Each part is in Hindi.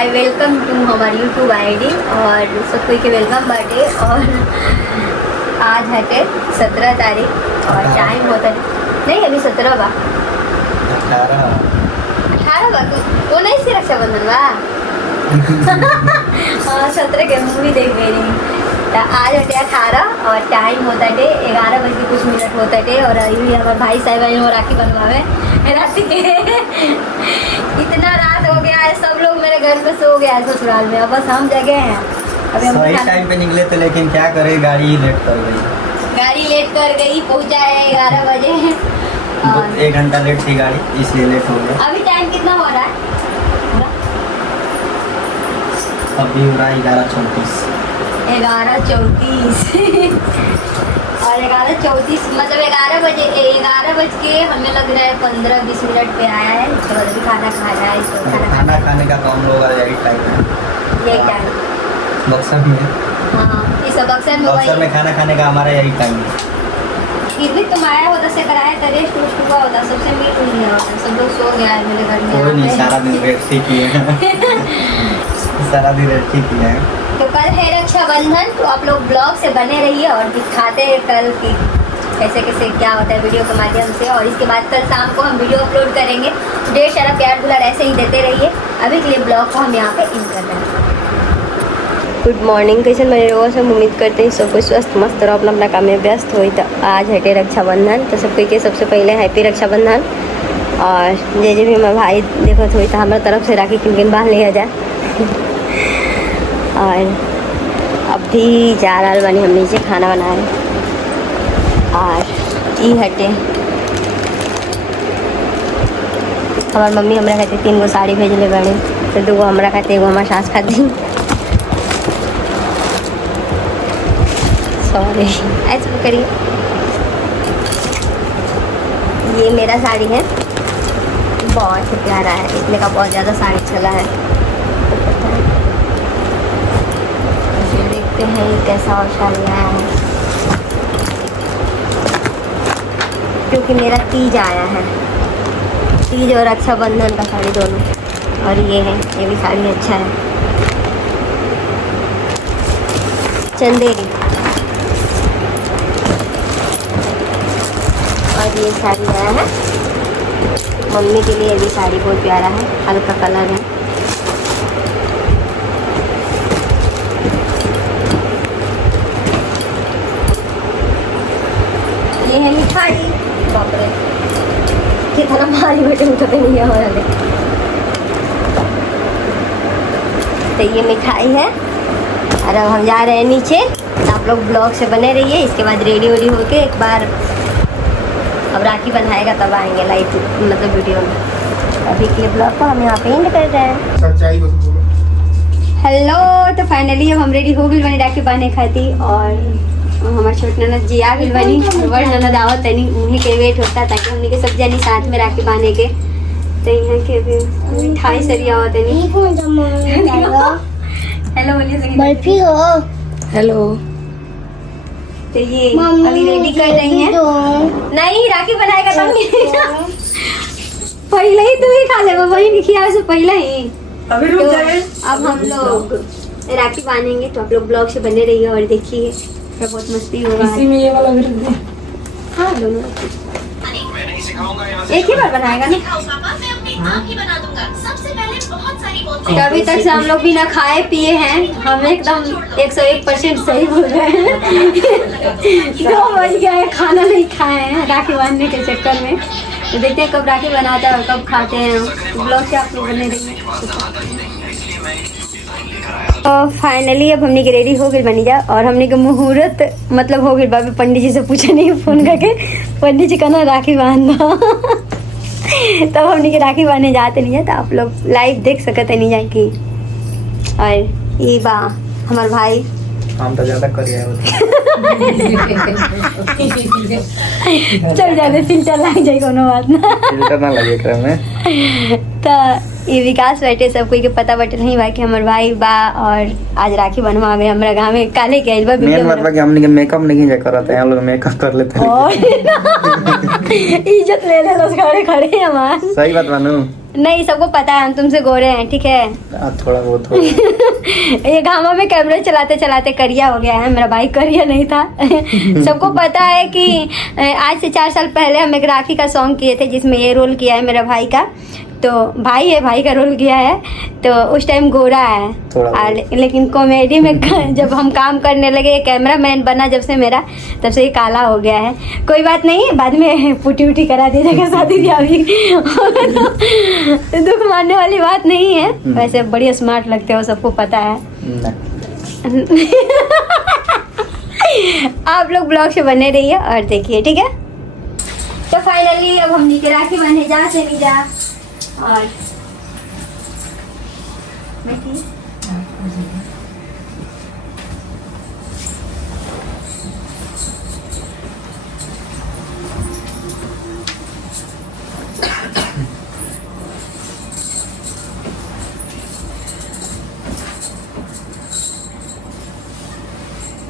हाय वेलकम टू हमारी यूट्यूब आईडी और सब कोई के वेलकम बाटे। और आज है 17 तारीख और टाइम होता है नहीं अभी 17 बा 18 बा वो नहीं से रक्षाबंधन बा हाँ 17 के मूवी देख रही तो आज होते 18 और टाइम होता है 11 बज के कुछ मिनट होता है। और अभी हमारे भाई साहब आए और राखी बनवावे रात के इतना रात हो गया है, सब लोग मेरे घर में सो गया है ससुराल में, अब बस हम जगह हैं। अभी हम सही टाइम पे निकले थे लेकिन क्या करे गाड़ी लेट कर गई। पहुंचा है 11 बजे 1 घंटा लेट थी गाड़ी इसलिए लेट हो गया। अभी टाइम कितना हो रहा है? अभी हो रहा है 11:34 और 11:34 मतलब 11 बजे 11 बज के हमें लग रहा है 15-20 मिनट पे आया है। उसके बाद अभी खाना खा रहा है। खाना खाने का तो हम लोग यही टाइम है यही टाइम बक्सर में। हाँ इस बक्सर में खाना खाने का हमारा यही टाइम है। फिर भी तुम आया होता से कराया था रेस्ट वेस्ट हुआ होता सबसे मीट नहीं होता। सब लोग सो गया है मेरे घर में। कोई नहीं सारा दिन रेस्ट ही किए सारा दिन रेस्ट ही किया है। तो कल है रक्षाबंधन तो आप लोग ब्लॉग से बने रहिए और दिखाते हैं कल की कैसे कैसे क्या होता है वीडियो के माध्यम से। और इसके बाद कल शाम को हम वीडियो अपलोड करेंगे। ढेर सारा प्यार दुलार ऐसे ही देते रहिए। अभी के लिए ब्लॉग को हम यहाँ पे इन कर रहे हैं। गुड मॉर्निंग कैसे मेरे रोज हम उम्मीद करते हैं सब कुछ स्वस्थ मस्त और अपना अपना काम में व्यस्त हो। तो आज है रक्षाबंधन तो सबको के सबसे पहले हैप्पी रक्षाबंधन। और जे भी हमारे भाई देखत हुई तो हमारे तरफ से राखी किन किन बांध लिया जाए। और अभी जा रहा बानी हम नीचे खाना बनाए और ई हटे हमार मम्मी हमरा खाते 3 गो साड़ी भेजले बाड़ी तो 2 गो हमरा खाते 1 गो हमार सास खाती। सॉरी ऐसे करिए। ये मेरा साड़ी है बहुत ही प्यारा है इसलिए का बहुत ज़्यादा साड़ी चला है। देखते हैं ये कैसा और साड़ी आया है क्योंकि मेरा तीज आया है। तीज और रक्षाबंधन का साड़ी दोनों। और ये है ये भी साड़ी अच्छा है चंदेरी। और ये साड़ी आया है मम्मी के लिए। भी साड़ी बहुत प्यारा है हल्का कलर है। ये है मिठाई बाप रे कितना भारी बटे उठा नहीं है हमारे। तो ये मिठाई है और अब हम जा रहे हैं नीचे। आप लोग ब्लॉग से बने रहिए। इसके बाद रेडी वेडी होके एक बार अब राखी बंधाएगा तब आएंगे लाइव मतलब वीडियो में। अभी के ब्लॉग को हम यहाँ पे एंड कर रहे हैं। हेलो तो फाइनली अब हम रेडी हो गए बनी राखी बांधने खाती। और हमारे छोटे ननद जी आ गई बनी बड़ ननद आवत तनी उन्हीं के वेट होता ताकि हमने के सब जानी साथ में राखी बांधे के। तो यहाँ के भी मिठाई सरी आवत तनी। हेलो बोलिए बर्फी हो। हेलो तो ये अभी रेडी कर रही हैं। नहीं राखी बनाएगा तब पहले ही तुम ही खा ले वही खिया से पहले ही। अभी रुक जाए। अब हम लोग राखी बांधेंगे तो आप लोग ब्लॉग से बने रहिए और देखिए बहुत मस्ती होगा। इसी में ये वाला भी रख दे। हाँ दोनों एक ही बार बनाएगा ना। अभी तक से हम लोग बिना खाए पिए हैं। हम एकदम 101% सही बोल रहे हैं। 2 बज गया है खाना नहीं खाए हैं राखी बांधने के चक्कर में। तो देखते हैं कब राखी बनाते हैं और कब खाते हैं। ब्लॉग से आप लोग बने रहिए। तो फाइनली अब हमने के रेडी हो गई बनी जा और हमने के मुहूर्त मतलब हो गई बाबी पंडित जी से पूछा नहीं फोन करके पंडित जी कहना राखी बांधना। तब हमने के राखी बांधने जाते नहीं है तो आप लोग लाइव देख सकते नहीं जाए कि। और ये बा हमारे भाई हम तो ज्यादा करिए चल जाते फिल्टर लग जाए कोनो बात ना फिल्टर ना लगे एकरा में। तो ये विकास बैठे सब कोई के पता बटे नहीं बा कि हमारे भाई बा और आज राखी बनवावे हमरा गांव में काले के आइल बा। मेन मतलब कि हमने के मेकअप नहीं जा करते हैं हम लोग मेकअप कर लेते हैं। इज्जत ले ले खड़े खड़े हमार। सही बात मानू नहीं, सबको पता है हम तुमसे गोरे हैं, ठीक है। थोड़ा बहुत हो ये घामा में कैमरे चलाते चलाते करिया हो गया है, मेरा भाई करिया नहीं था। सबको पता है कि आज से 4 साल पहले हम एक राखी का सॉन्ग किए थे जिसमें ये रोल किया है मेरा भाई का। तो भाई का रोल किया है, तो उस टाइम गोरा है। लेकिन कॉमेडी में जब हम काम करने लगे, कैमरा मैन बना जब से मेरा, तब से ये काला हो गया है। कोई बात नहीं, बाद में पुटी उटी करा दीजिएगा, शादी ब्याह भी तो दुख मानने वाली बात नहीं है। वैसे बड़ी स्मार्ट लगते हो, सबको पता है। आप लोग ब्लॉग से बने रहिए और देखिए, ठीक है। तो फाइनली अब हम नीचे राखी बने जा चली जा और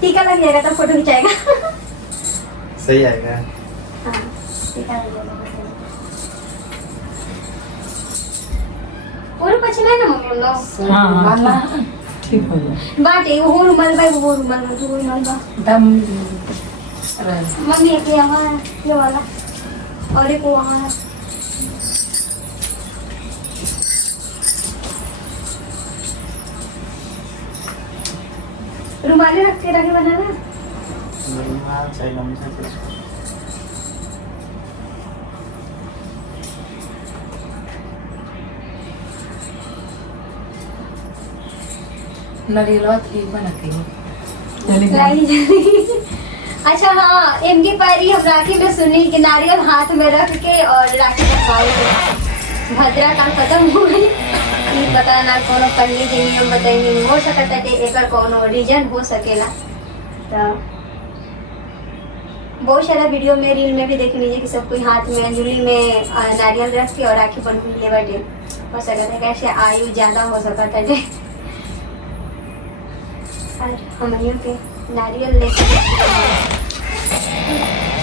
टीका लग जाएगा तो फोटो खिंचाएगा। सही आएगा। हाँ, टीका लग जाएगा। और कुछ नहीं ना मम्मी लोग। हाँ ठीक हो गया। बाटे वो रुमाल भाई, वो रुमाल बा दम मम्मी एक यहाँ है, ये वाला, और एक वहाँ है। रुमाले रख के रखे बनाना। नारियल ठीक बनाती हूँ। अच्छा हाँ, इनकी पैरी हम राखी में सुनी कि नारियल हाथ में रख के और राखी का भद्रा काम खत्म हो गई। पता ना कोनो पंडित जी नियम बताइए, हो सकता है एक कोनो रीजन हो सकेला। तो बहुत सारा वीडियो में, रील में भी देख लीजिए कि सब कोई हाथ में अंजलि में नारियल रख के और राखी बन ले बैठे। हो सकता है कैसे आयु ज्यादा हो सकता है। और हमारे के नारियल लेके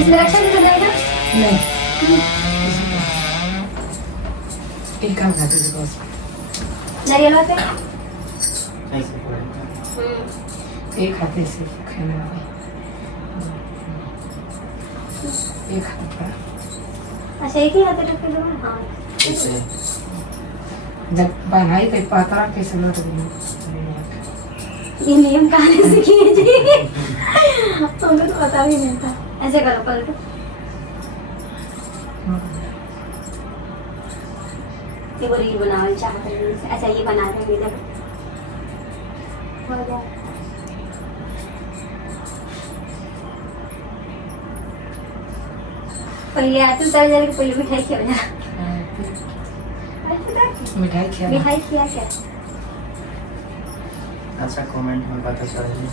इसमें रक्षा भी बनाएगा नहीं एक काम करते हैं बस नारियल होते एक हाथे से खाने वाले एक हाथ पर। अच्छा, एक ही हाथ रख के लो। हाँ, जब बनाई तो पातला कैसे लौट गई। ये नियम कहाँ से सीखी जी? हमको तो पता भी नहीं था। ऐसे करो, पलटो। ये वो रील बनाओ चाहते हैं, ऐसा ये बना देंगे इधर हो जाए। पहले आते उतर जाने के पहले मिठाई खिया बना। मिठाई खिया क्या? अच्छा, कमेंट में पता चलेगी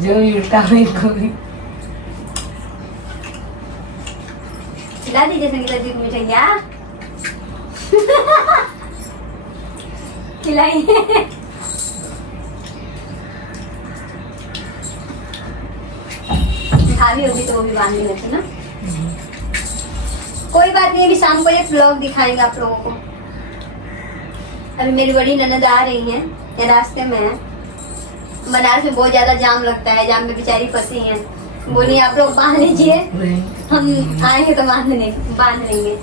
जो उल्टा हुई कोई खिला दीजिए संगीता जी मिठाइया। खिलाइए। भाभी होगी तो वो भी बांध लेते ना। कोई बात नहीं, अभी शाम को एक व्लॉग दिखाएंगे आप लोगों को। अभी मेरी बड़ी ननद आ रही हैं, ये रास्ते में है। बनारस में बहुत ज्यादा जाम लगता है, जाम में बेचारी फंसी हैं। बोली आप लोग बांध लीजिए, हम आएंगे तो बांध लेंगे।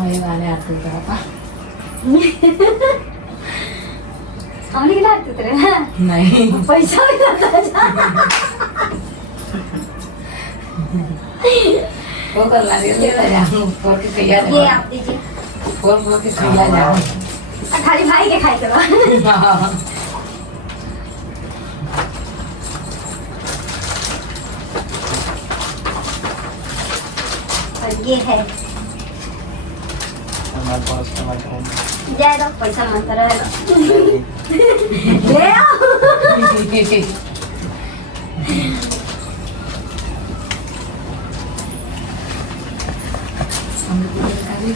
ये गाने आते हैं हमने खिलाते थे ना। नहीं पैसा भी जाता वो कर ला ले जाऊं फोड़ के खिला ये आप दीजिए। फोड़ के खिला जाऊं। खाली भाई के खाए के और ये है जाएगा, पैसा मांगता रहेगा। ले आओ। ली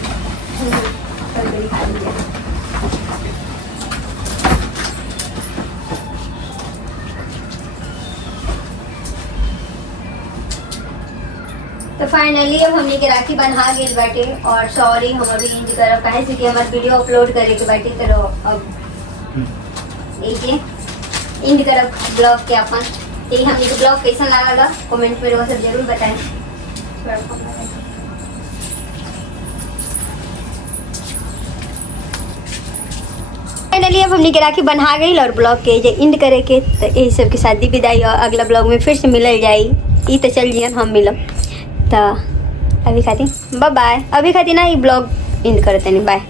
कल खा लीजिए। तो फाइनली अब हमने के राखी बना गई बाटे और सॉरी हम अभी इंज करब काहे से कि हमार वीडियो अपलोड करे के बाटे तो अब एक इंज करब ब्लॉग के अपन यही हमने के ब्लॉग कैसा लगा कमेंट में वो सब जरूर बताएं। फाइनली अब हमने के राखी बना गई और ब्लॉग के जे इंड करे के तो यही सब के शादी विदाई और अगला ब्लॉग में फिर से मिलल जाई ई तो चल जियन हम मिलब तो अभी खाती बाय बाय अभी खाती ना ये ब्लॉग इंड करते नहीं बाय।